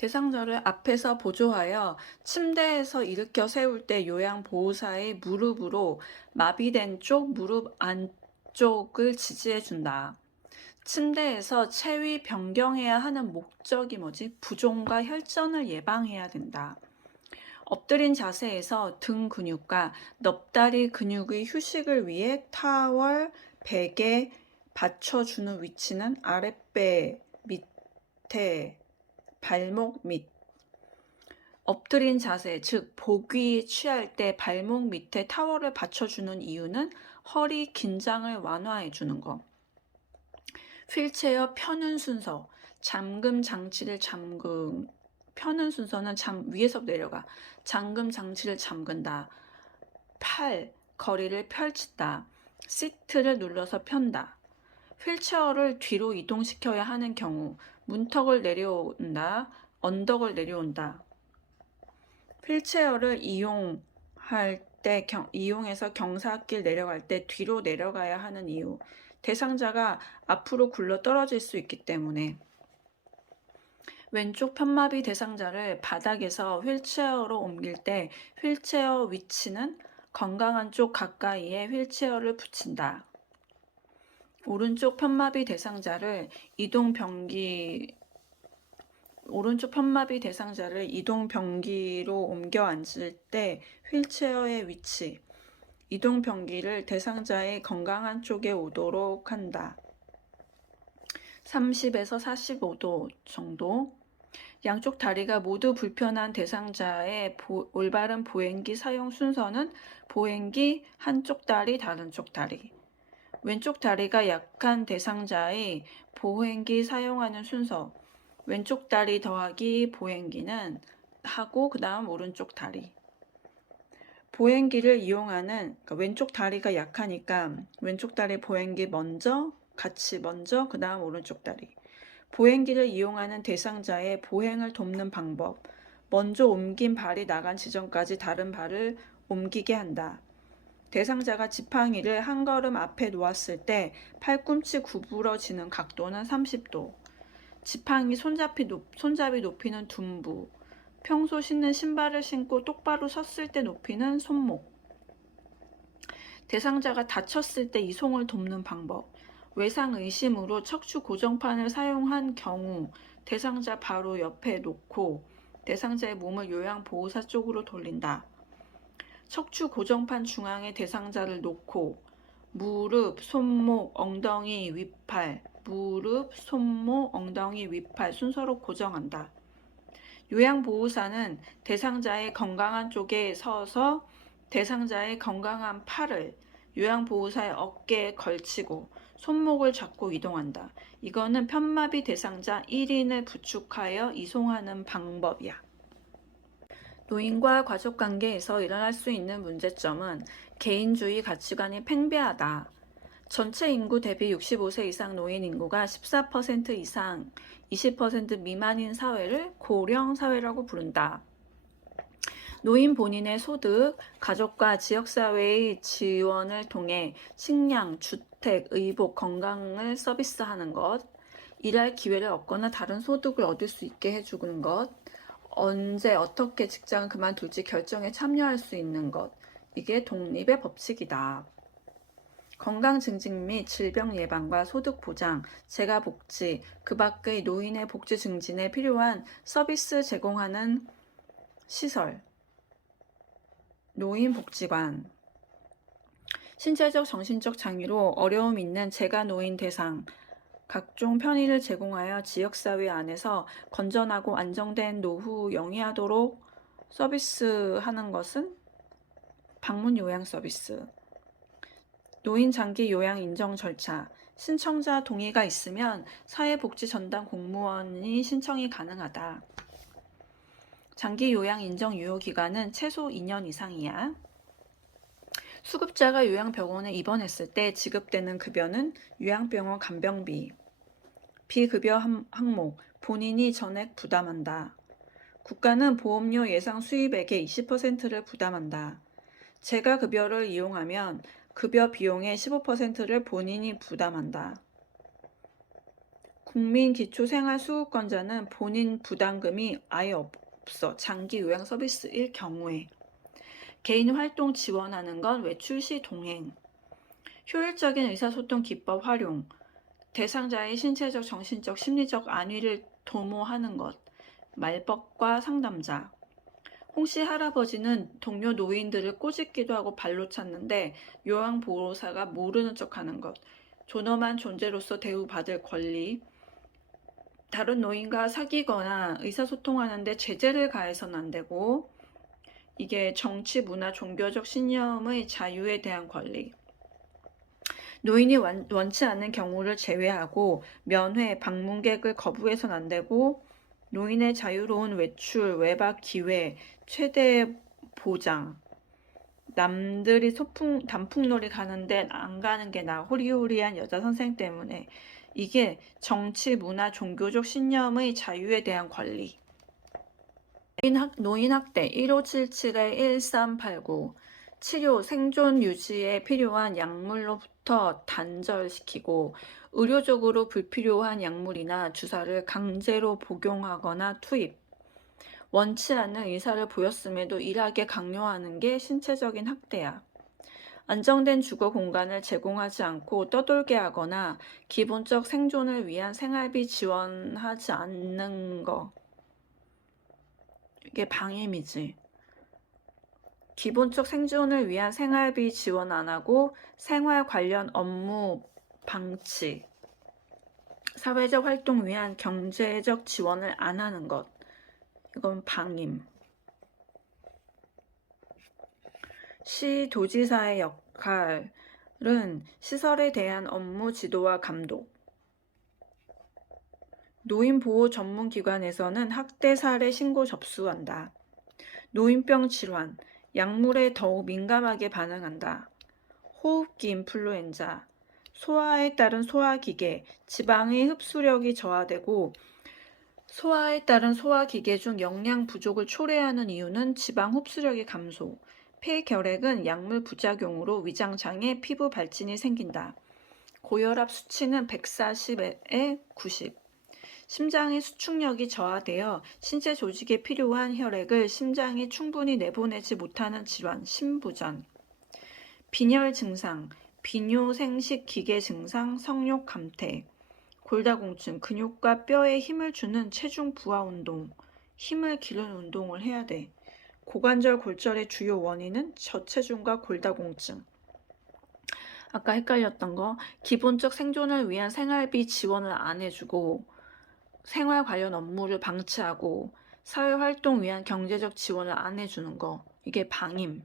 대상자를 앞에서 보조하여 침대에서 일으켜 세울 때 요양보호사의 무릎으로 마비된 쪽 무릎 안쪽을 지지해 준다. 침대에서 체위 변경해야 하는 목적이 뭐지? 부종과 혈전을 예방해야 된다. 엎드린 자세에서 등 근육과 넙다리 근육의 휴식을 위해 타월, 베개 받쳐주는 위치는 아랫배 밑에 발목 밑. 엎드린 자세, 즉 복위 취할 때 발목 밑에 타월을 받쳐주는 이유는 허리 긴장을 완화해 주는 거. 휠체어 펴는 순서, 잠금 장치를 펴는 순서는 위에서부터 내려가. 잠금 장치를 잠근다. 팔, 거리를 펼친다. 시트를 눌러서 편다. 휠체어를 뒤로 이동시켜야 하는 경우 문턱을 내려온다. 언덕을 내려온다. 휠체어를 이용해서 경사길 내려갈 때 뒤로 내려가야 하는 이유. 대상자가 앞으로 굴러 떨어질 수 있기 때문에. 왼쪽 편마비 대상자를 바닥에서 휠체어로 옮길 때 휠체어 위치는 건강한 쪽 가까이에 휠체어를 붙인다. 오른쪽 편마비 대상자를 이동 변기로 옮겨 앉을 때 휠체어의 위치, 이동 변기를 대상자의 건강한 쪽에 오도록 한다. 30에서 45도 정도. 양쪽 다리가 모두 불편한 대상자의 올바른 보행기 사용 순서는 보행기 한쪽 다리, 다른 쪽 다리. 왼쪽 다리가 약한 대상자의 보행기 사용하는 순서. 왼쪽 다리 더하기 보행기는 하고 그 다음 오른쪽 다리. 보행기를 이용하는, 그러니까 왼쪽 다리가 약하니까 왼쪽 다리 보행기 먼저 그 다음 오른쪽 다리. 보행기를 이용하는 대상자의 보행을 돕는 방법. 먼저 옮긴 발이 나간 지점까지 다른 발을 옮기게 한다. 대상자가 지팡이를 한 걸음 앞에 놓았을 때 팔꿈치 구부러지는 각도는 30도. 지팡이 손잡이 높이는 둔부. 평소 신는 신발을 신고 똑바로 섰을 때 높이는 손목. 대상자가 다쳤을 때 이송을 돕는 방법. 외상 의심으로 척추 고정판을 사용한 경우 대상자 바로 옆에 놓고 대상자의 몸을 요양보호사 쪽으로 돌린다. 척추 고정판 중앙에 대상자를 놓고 무릎, 손목, 엉덩이, 윗팔, 무릎, 손목, 엉덩이, 윗팔 순서로 고정한다. 요양보호사는 대상자의 건강한 쪽에 서서 대상자의 건강한 팔을 요양보호사의 어깨에 걸치고 손목을 잡고 이동한다. 이거는 편마비 대상자 1인을 부축하여 이송하는 방법이야. 노인과 가족관계에서 일어날 수 있는 문제점은 개인주의 가치관이 팽배하다. 전체 인구 대비 65세 이상 노인 인구가 14% 이상, 20% 미만인 사회를 고령 사회라고 부른다. 노인 본인의 소득, 가족과 지역사회의 지원을 통해 식량, 주택, 의복, 건강을 서비스하는 것, 일할 기회를 얻거나 다른 소득을 얻을 수 있게 해주는 것, 언제 어떻게 직장을 그만둘지 결정에 참여할 수 있는 것, 이게 독립의 법칙이다. 건강 증진 및 질병 예방과 소득 보장, 재가 복지, 그 밖의 노인의 복지 증진에 필요한 서비스 제공하는 시설, 노인복지관, 신체적 정신적 장애로 어려움 있는 재가 노인 대상, 각종 편의를 제공하여 지역사회 안에서 건전하고 안정된 노후 영위하도록 서비스하는 것은 방문 요양 서비스. 노인 장기 요양 인정 절차. 신청자 동의가 있으면 사회복지전담 공무원이 신청이 가능하다. 장기 요양 인정 유효 기간은 최소 2년 이상이야. 수급자가 요양병원에 입원했을 때 지급되는 급여는 요양병원 간병비. 비급여 항목, 본인이 전액 부담한다. 국가는 보험료 예상 수입액의 20%를 부담한다. 재가 급여를 이용하면 급여 비용의 15%를 본인이 부담한다. 국민기초생활수급권자는 본인 부담금이 아예 없어 장기 요양 서비스일 경우에, 개인 활동 지원하는 건 외출 시 동행, 효율적인 의사소통 기법 활용, 대상자의 신체적, 정신적, 심리적 안위를 도모하는 것, 말벗과 상담자. 홍씨 할아버지는 동료 노인들을 꼬집기도 하고 발로 찼는데 요양보호사가 모르는 척하는 것, 존엄한 존재로서 대우받을 권리, 다른 노인과 사귀거나 의사소통하는데 제재를 가해서는 안 되고, 이게 정치, 문화, 종교적 신념의 자유에 대한 권리, 노인이 원치 않는 경우를 제외하고 면회, 방문객을 거부해서는 안 되고, 노인의 자유로운 외출, 외박 기회, 최대 보장, 남들이 단풍놀이 가는데 안 가는 게 나, 호리호리한 여자 선생 때문에, 이게 정치, 문화, 종교적 신념의 자유에 대한 권리. 노인학대 1577-1389 치료, 생존 유지에 필요한 약물로부터 단절시키고 의료적으로 불필요한 약물이나 주사를 강제로 복용하거나 투입, 원치 않는 의사를 보였음에도 일하게 강요하는 게 신체적인 학대야. 안정된 주거 공간을 제공하지 않고 떠돌게 하거나 기본적 생존을 위한 생활비 지원하지 않는 거, 이게 방임이지. 기본적 생존을 위한 생활비 지원 안 하고 생활 관련 업무 방치, 사회적 활동 위한 경제적 지원을 안 하는 것, 이건 방임. 시 도지사의 역할은 시설에 대한 업무 지도와 감독. 노인보호 전문기관에서는 학대 사례 신고 접수한다. 노인병 질환, 약물에 더욱 민감하게 반응한다. 호흡기 인플루엔자, 소화에 따른 소화기계, 지방의 흡수력이 저하되고 소화에 따른 소화기계 중 영양 부족을 초래하는 이유는 지방 흡수력의 감소, 폐결핵은 약물 부작용으로 위장장애, 피부 발진이 생긴다. 고혈압 수치는 140에 90. 심장의 수축력이 저하되어 신체 조직에 필요한 혈액을 심장이 충분히 내보내지 못하는 질환, 심부전. 빈혈 증상, 비뇨생식 기계 증상, 성욕 감퇴. 골다공증, 근육과 뼈에 힘을 주는 체중 부하 운동, 힘을 기르는 운동을 해야 돼. 고관절 골절의 주요 원인은 저체중과 골다공증. 아까 헷갈렸던 거, 기본적 생존을 위한 생활비 지원을 안 해주고 생활 관련 업무를 방치하고 사회활동 위한 경제적 지원을 안 해주는 거, 이게 방임.